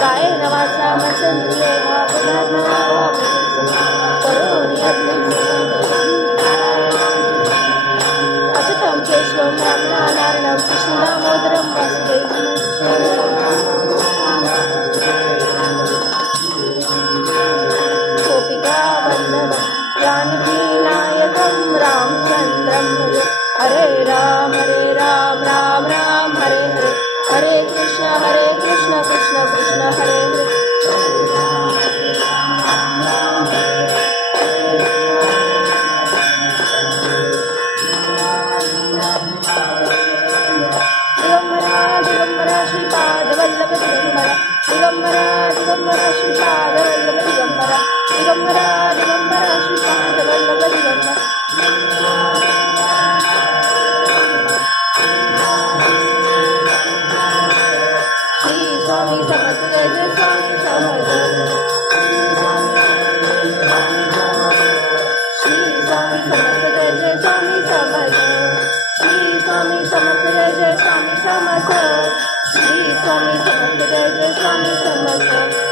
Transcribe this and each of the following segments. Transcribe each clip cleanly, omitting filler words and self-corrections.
कायेन वाचा मनसेंद्रियेर्वा बुद्ध्यात्मना वा करोमि अच्युतं केशवं रामनारायणं कृष्णं दामोदरं वासुदेवं गोपिका वल्लभं जानकीनायकं रामचन्द्रं भजे हरे राम राम राम हरे हरे हरे कृष्ण कृष्ण कृष्ण हरे हरे दिगंबरा श्रीपाद वल्लभ दिगंबरा श्रीपाद वल्लभ दिगंबरा श्रीपाद वल्लभ दिगंबरा श्री स्वामी समर्थ जय स्वामी समर्थ श्री स्वामी समर्थ जय स्वामी समर्थ श्री स्वामी समर्थ जय स्वामी समर्थ श्री स्वामी समर्थ जय स्वामी समर्थ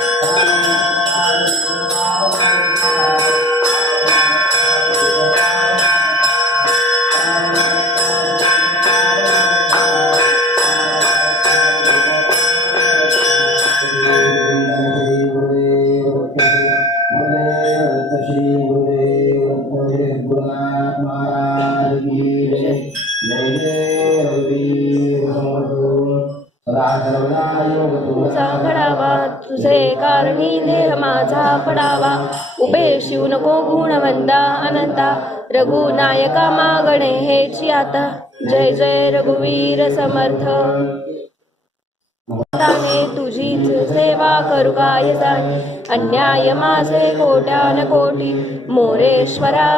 घडावा तुझे कारणी देह माझा पडावा उभे शिव नको गुणवंता अनंता रघुनायका मागणे हेची आता जय जय रघुवीर समर्थ तुझीच सेवा करू काय जाणे अन्याय माझे कोट्यान कोटी मोरेश्वरा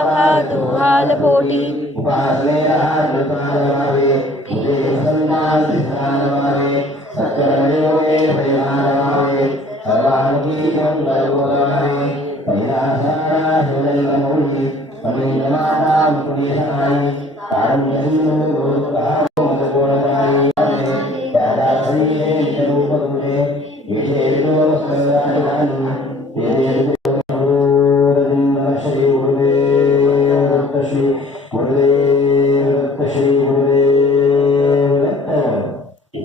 तू हाल पोटी श्री